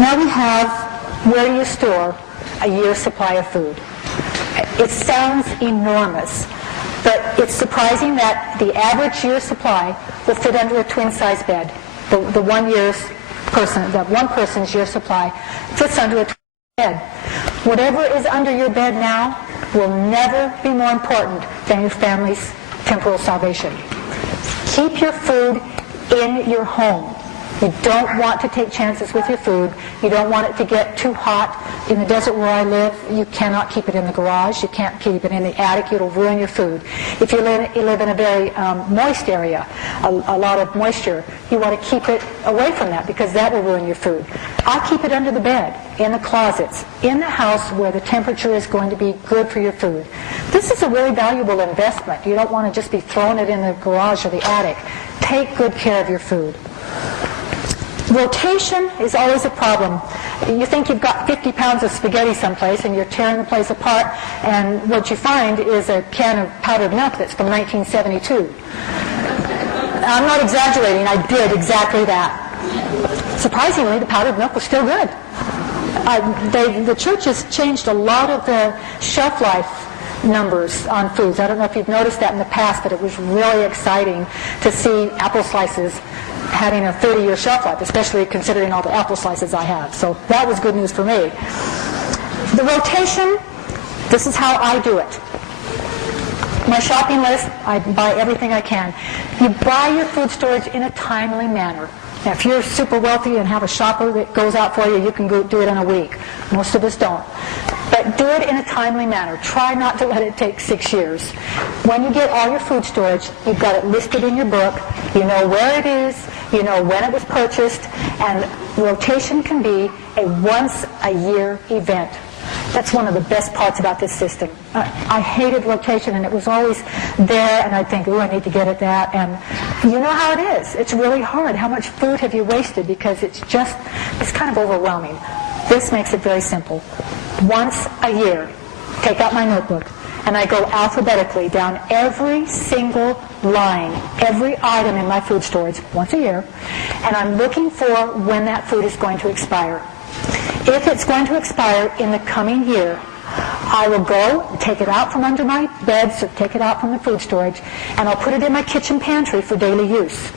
Now we have where do you store a year's supply of food. It sounds enormous, but it's surprising that the average year's supply will fit under a twin-size bed. The one person's year's supply fits under a twin-size bed. Whatever is under your bed now will never be more important than your family's temporal salvation. Keep your food in your home. You don't want to take chances with your food. You don't want it to get too hot. In the desert where I live, you cannot keep it in the garage. You can't keep it in the attic. It'll ruin your food. If you live in a very moist area, a lot of moisture, you want to keep it away from that because that will ruin your food. I keep it under the bed, in the closets, in the house where the temperature is going to be good for your food. This is a really valuable investment. You don't want to just be throwing it in the garage or the attic. Take good care of your food. Rotation is always a problem. You think you've got 50 pounds of spaghetti someplace and you're tearing the place apart, and what you find is a can of powdered milk that's from 1972. I'm not exaggerating. I did exactly that. Surprisingly, the powdered milk was still good. The church has changed a lot of the shelf life numbers on foods. I don't know if you've noticed that in the past, but it was really exciting to see apple slices having a 30-year shelf life, especially considering all the apple slices I have. So that was good news for me. The rotation, this is how I do it. My shopping list, I buy everything I can. You buy your food storage in a timely manner. Now, if you're super wealthy and have a shopper that goes out for you, you can go do it in a week. Most of us don't. But do it in a timely manner. Try not to let it take 6 years. When you get all your food storage, you've got it listed in your book. You know where it is. You know when it was purchased. And rotation can be a once-a-year event. That's one of the best parts about this system. I hated rotation, and it was always there, and I'd think, oh, I need to get at that. And you know how it is. It's really hard. How much food have you wasted? Because it's kind of overwhelming. This makes it very simple. Once a year, take out my notebook, and I go alphabetically down every single line, every item in my food storage, once a year, and I'm looking for when that food is going to expire. If it's going to expire in the coming year, I will go and take it out from under my bed, so take it out from the food storage, and I'll put it in my kitchen pantry for daily use.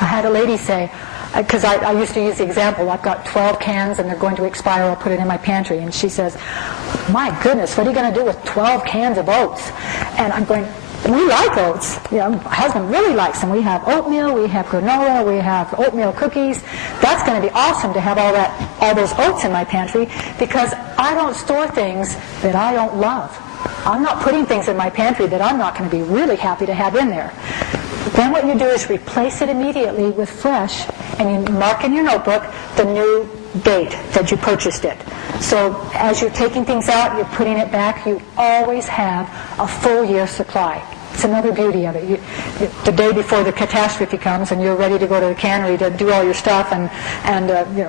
I had a lady say, because I used to use the example, I've got 12 cans and they're going to expire, I'll put it in my pantry. And she says, my goodness, what are you going to do with 12 cans of oats? And I'm going, we like oats. You know, my husband really likes them. We have oatmeal, we have granola, we have oatmeal cookies. That's going to be awesome to have all those oats in my pantry, because I don't store things that I don't love. I'm not putting things in my pantry that I'm not going to be really happy to have in there. Then what you do is replace it immediately with fresh, and you mark in your notebook the new date that you purchased it. So as you're taking things out, you're putting it back, you always have a full year's supply. It's another beauty of it. The day before the catastrophe comes and you're ready to go to the cannery to do all your stuff, and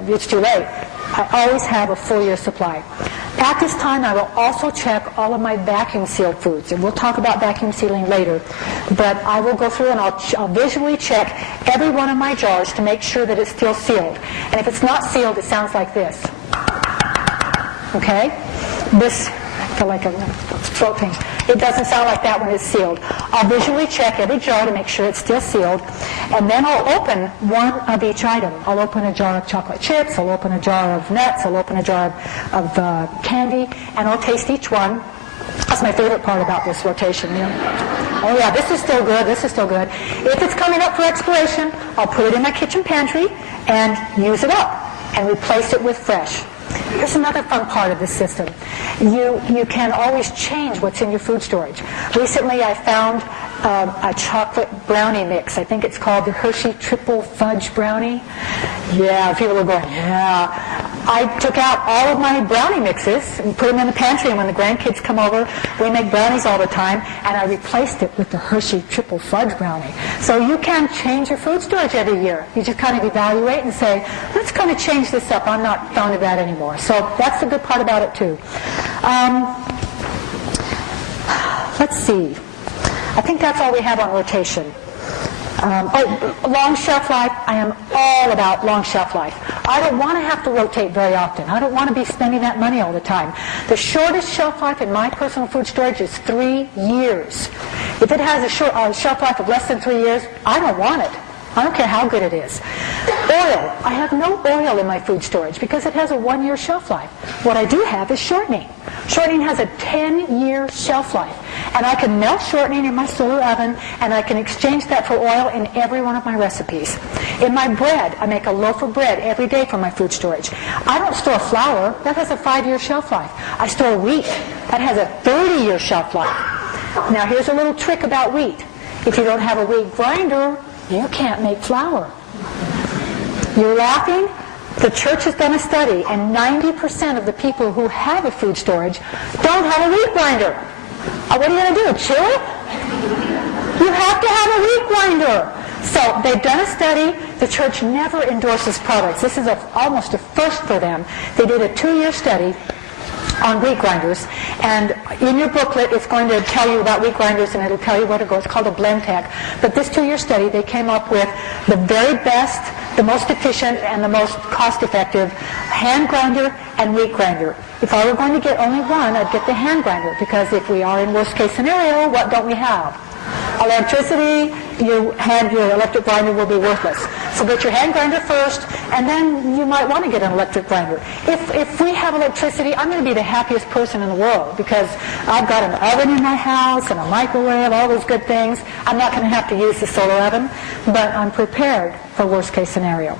it's too late. I always have a full year's supply. At this time, I will also check all of my vacuum sealed foods, and we'll talk about vacuum sealing later. But I will go through and I'll visually check every one of my jars to make sure that it's still sealed. And if it's not sealed, it sounds like this. Okay? This, I feel like a throat thing. It doesn't sound like that when it's sealed. I'll visually check every jar to make sure it's still sealed, and then I'll open one of each item. I'll open a jar of chocolate chips, I'll open a jar of nuts, I'll open a jar of candy, and I'll taste each one. That's my favorite part about this rotation. You know? Oh yeah, this is still good, this is still good. If it's coming up for expiration, I'll put it in my kitchen pantry and use it up and replace it with fresh. Here's another fun part of this system. You can always change what's in your food storage. Recently I found a chocolate brownie mix. I think it's called the Hershey Triple Fudge Brownie. Yeah, people are going, yeah. I took out all of my brownie mixes and put them in the pantry, and when the grandkids come over, we make brownies all the time, and I replaced it with the Hershey Triple Fudge Brownie. So you can change your food storage every year. You just kind of evaluate and say, let's kind of change this up. I'm not fond of that anymore. So that's the good part about it too. Let's see. I think that's all we have on rotation. Long shelf life. I am all about long shelf life. I don't want to have to rotate very often. I don't want to be spending that money all the time. The shortest shelf life in my personal food storage is 3 years. If it has a shelf life of less than 3 years, I don't want it. I don't care how good it is. Oil. I have no oil in my food storage because it has a 1-year shelf life. What I do have is shortening. Shortening has a 10-year shelf life. And I can melt shortening in my solar oven, and I can exchange that for oil in every one of my recipes. In my bread, I make a loaf of bread every day for my food storage. I don't store flour. That has a 5-year shelf life. I store wheat. That has a 30-year shelf life. Now, here's a little trick about wheat. If you don't have a wheat grinder, you can't make flour. You're laughing? The church has done a study, and 90% of the people who have a food storage don't have a wheat grinder. What are you going to do, chill it? You have to have a wheat grinder. So they've done a study. The church never endorses products. This is almost a first for them. They did a 2-year study on wheat grinders, and in your booklet it's going to tell you about wheat grinders, and it'll tell you what it goes. It's called a blend tech. But this 2-year study, they came up with the very best, the most efficient, and the most cost-effective hand grinder and wheat grinder. If I were going to get only one, I'd get the hand grinder, because if we are in worst-case scenario, what don't we have? Electricity. Your electric grinder will be worthless. So get your hand grinder first, and then you might want to get an electric grinder. If we have electricity, I'm going to be the happiest person in the world, because I've got an oven in my house and a microwave, all those good things. I'm not going to have to use the solar oven, but I'm prepared for worst case scenario.